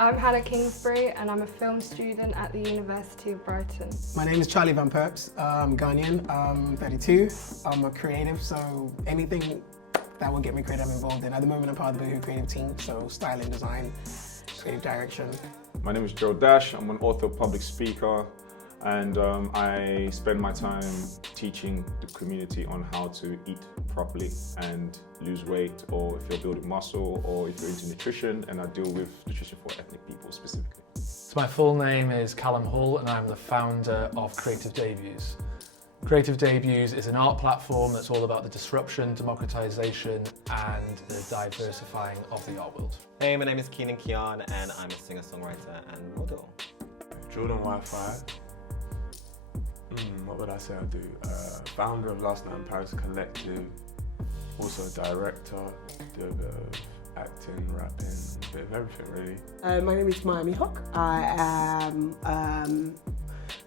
I'm Hannah Kingsbury and I'm a film student at the University of Brighton. My name is Charlie Van Perps. I'm Ghanaian. I'm 32. I'm a creative, so anything that will get me creative I'm involved in. At the moment I'm part of the Boohoo creative team, so styling, design, creative direction. My name is Joe Dash. I'm an author, public speaker, and I spend my time teaching the community on how to eat properly and lose weight, or if you're building muscle, or if you're into nutrition, and I deal with nutrition for ethnic people specifically. So my full name is Callum Hull and I'm the founder of Creative Debuts. Creative Debuts is an art platform that's all about the disruption, democratisation and the diversifying of the art world. Hey, my name is Keenan Kian and I'm a singer-songwriter and model. Jordan Wi-Fi. What would I say I do? Founder of Last Night in Paris Collective, also a director, do a bit of acting, rapping, a bit of everything really. My name is Miami Hawk. I am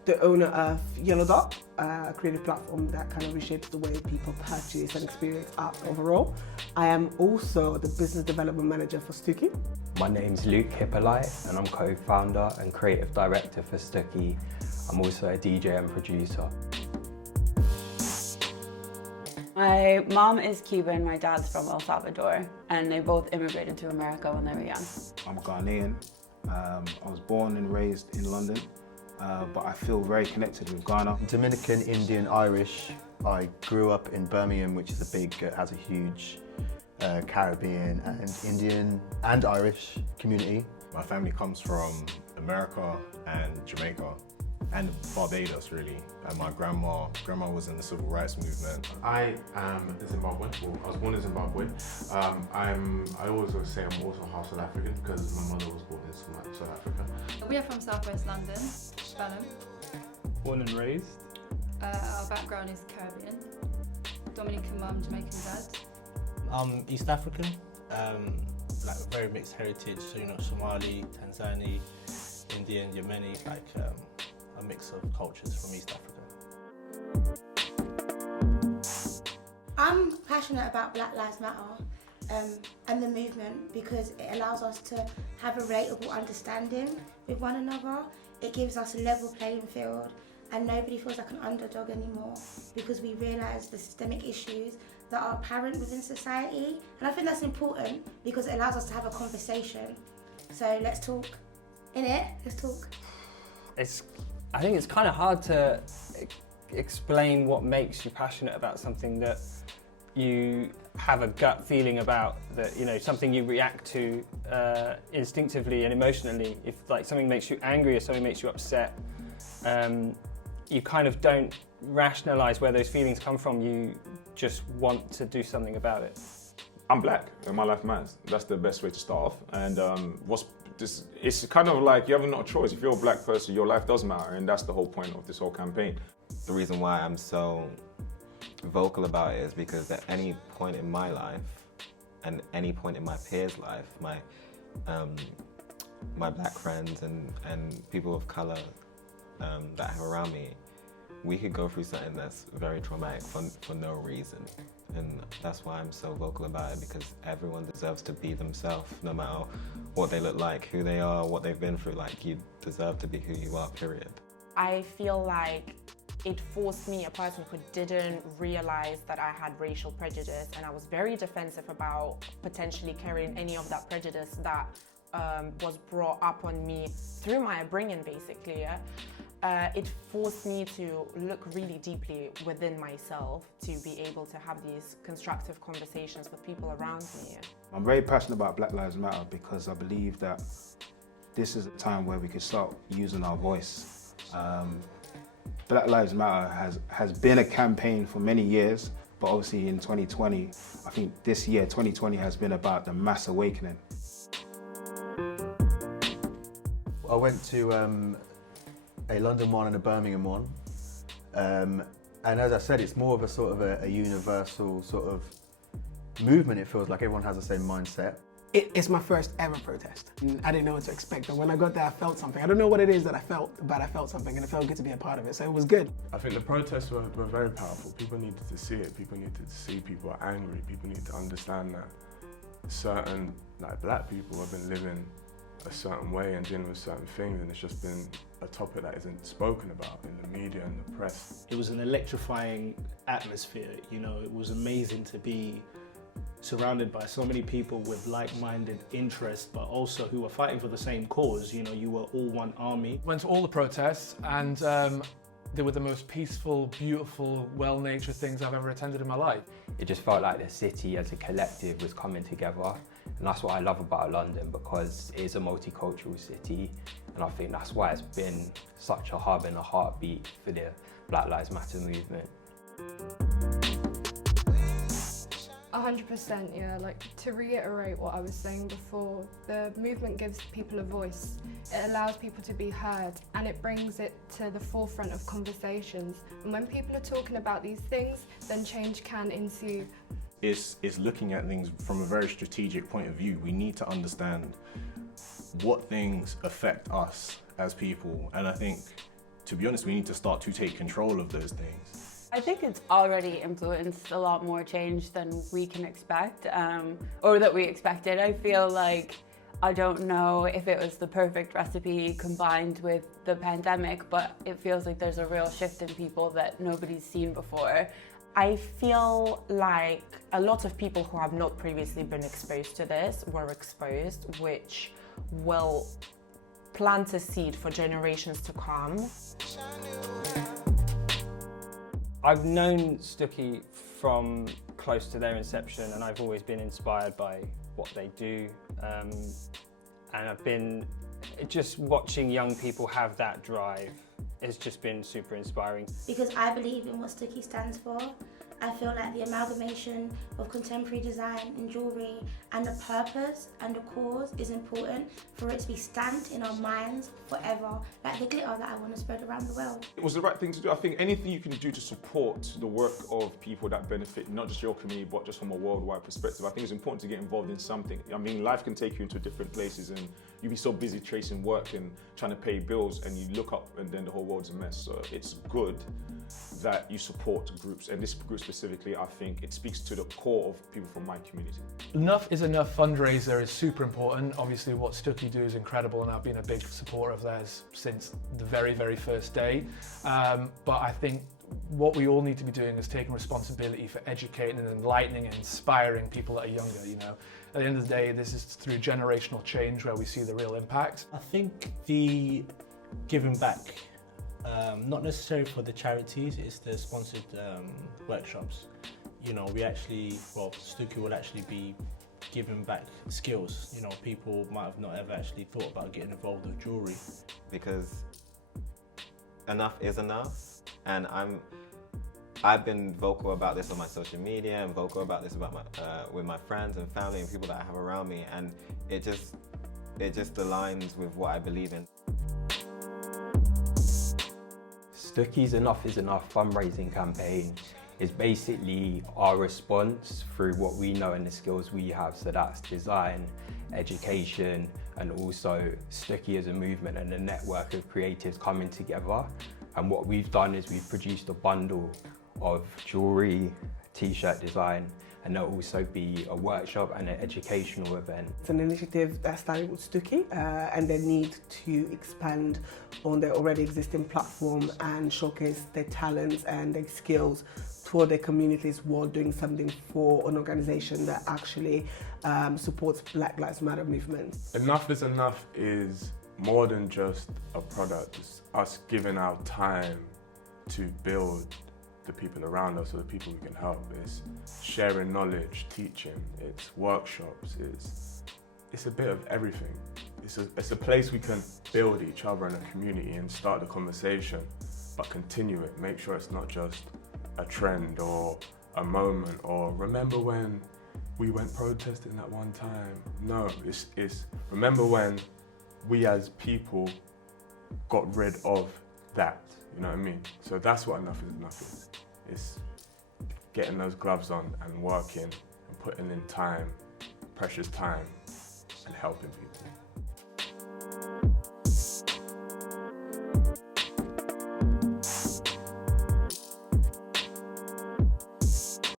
the owner of Yellow Dot, a creative platform that kind of reshapes the way people purchase and experience art overall. I am also the business development manager for Stooki. My name's Luke Hippolyte and I'm co-founder and creative director for Stki. I'm also a DJ and producer. My mom is Cuban, my dad's from El Salvador, and they both immigrated to America when they were young. I'm Ghanaian. I was born and raised in London, but I feel very connected with Ghana. Dominican, Indian, Irish. I grew up in Birmingham, which is has a huge Caribbean and Indian and Irish community. My family comes from America and Jamaica and Barbados, really. And my grandma was in the civil rights movement. I am Zimbabwean. Well, I was born in Zimbabwe. I always say I'm also half South African because my mother was born in South Africa. We are from Southwest London, Shannon. Born and raised. Our background is Caribbean. Dominican mum, Jamaican dad. I'm East African, like very mixed heritage, so Somali, Tanzani, Indian, Yemeni, like a mix of cultures from East Africa. I'm passionate about Black Lives Matter and the movement because it allows us to have a relatable understanding with one another. It gives us a level playing field and nobody feels like an underdog anymore because we realise the systemic issues that are apparent within society. And I think that's important because it allows us to have a conversation. So let's talk. Innit? Let's talk. I think it's kind of hard to explain what makes you passionate about something that you have a gut feeling about, that something you react to instinctively and emotionally. If like something makes you angry or something makes you upset, you kind of don't rationalize where those feelings come from. You just want to do something about it. I'm black and my life matters. That's the best way to start off. And it's kind of like you have not a choice. If you're a black person, your life does matter, and that's the whole point of this whole campaign. The reason why I'm so vocal about it is because at any point in my life and any point in my peers' life, my black friends and people of colour that I have around me, we could go through something that's very traumatic for no reason. And that's why I'm so vocal about it, because everyone deserves to be themselves, no matter what they look like, who they are, what they've been through. Like, you deserve to be who you are, period. I feel like it forced me, a person who didn't realise that I had racial prejudice, and I was very defensive about potentially carrying any of that prejudice that was brought up on me through my upbringing, basically. Yeah? It forced me to look really deeply within myself to be able to have these constructive conversations with people around me. I'm very passionate about Black Lives Matter because I believe that this is a time where we can start using our voice. Black Lives Matter has been a campaign for many years, but obviously in 2020, I think this year, 2020, has been about the mass awakening. I went to a London one and a Birmingham one. And as I said, it's more of a sort of a universal sort of movement. It feels like everyone has the same mindset. It's my first ever protest. I didn't know what to expect, but when I got there, I felt something. I don't know what it is that I felt, but I felt something, and it felt good to be a part of it, so it was good. I think the protests were very powerful. People needed to see it. People needed to see people are angry. People need to understand that certain black people have been living a certain way and dealing with certain things, and it's just been a topic that isn't spoken about in the media and the press. It was an electrifying atmosphere, you know, it was amazing to be surrounded by so many people with like-minded interests, but also who were fighting for the same cause. You know, you were all one army. Went to all the protests, and they were the most peaceful, beautiful, well-natured things I've ever attended in my life. It just felt like the city as a collective was coming together, and that's what I love about London, because it is a multicultural city, and I think that's why it's been such a hub and a heartbeat for the Black Lives Matter movement. 100%, yeah. Like, to reiterate what I was saying before, the movement gives people a voice. It allows people to be heard, and it brings it to the forefront of conversations. And when people are talking about these things, then change can ensue. It's looking at things from a very strategic point of view. We need to understand what things affect us as people, and I think, to be honest, we need to start to take control of those things. I think it's already influenced a lot more change than we can expect, or that we expected. I feel like, I don't know if it was the perfect recipe combined with the pandemic, but it feels like there's a real shift in people that nobody's seen before. I feel like a lot of people who have not previously been exposed to this were exposed, which will plant a seed for generations to come. I've known Stooki from close to their inception, and I've always been inspired by what they do. And I've been just watching young people have that drive. It's just been super inspiring. Because I believe in what Stki stands for. I feel like the amalgamation of contemporary design and jewellery and the purpose and the cause is important for it to be stamped in our minds forever, like the glitter that I want to spread around the world. It was the right thing to do. I think anything you can do to support the work of people that benefit not just your community, but just from a worldwide perspective, I think it's important to get involved in something. I mean, life can take you into different places, and you'll be so busy chasing work and trying to pay bills, and you look up and then the whole world's a mess. So it's good that you support groups, and this group specifically, I think it speaks to the core of people from my community. Enough is Enough fundraiser is super important. Obviously what Stooki do is incredible, and I've been a big supporter of theirs since the very, very first day. But I think what we all need to be doing is taking responsibility for educating and enlightening and inspiring people that are younger, you know. At the end of the day, this is through generational change where we see the real impact. I think the giving back, not necessarily for the charities, it's the sponsored workshops. You know, Stooki will actually be giving back skills. You know, people might have not ever actually thought about getting involved with jewellery. Because enough is enough, and I've been vocal about this on my social media and vocal about this about with my friends and family and people that I have around me, and it just aligns with what I believe in. Stooki's Enough is Enough fundraising campaign is basically our response through what we know and the skills we have. So that's design, education, and also Stooki as a movement and a network of creatives coming together. And what we've done is we've produced a bundle of jewellery, t-shirt design, and there'll also be a workshop and an educational event. It's an initiative that started with Stooki and they need to expand on their already existing platform and showcase their talents and their skills toward their communities while doing something for an organisation that actually supports Black Lives Matter movement. Enough is Enough is more than just a product. It's us giving our time to build the people around us or the people we can help. It's sharing knowledge, teaching, it's workshops, it's a bit of everything. It's a place we can build each other in a community and start the conversation, but continue it. Make sure it's not just a trend or a moment or remember when we went protesting that one time. No, it's remember when we as people got rid of that. You know what I mean? So that's what Enough is Enough is. It's getting those gloves on and working and putting in time, precious time, and helping people.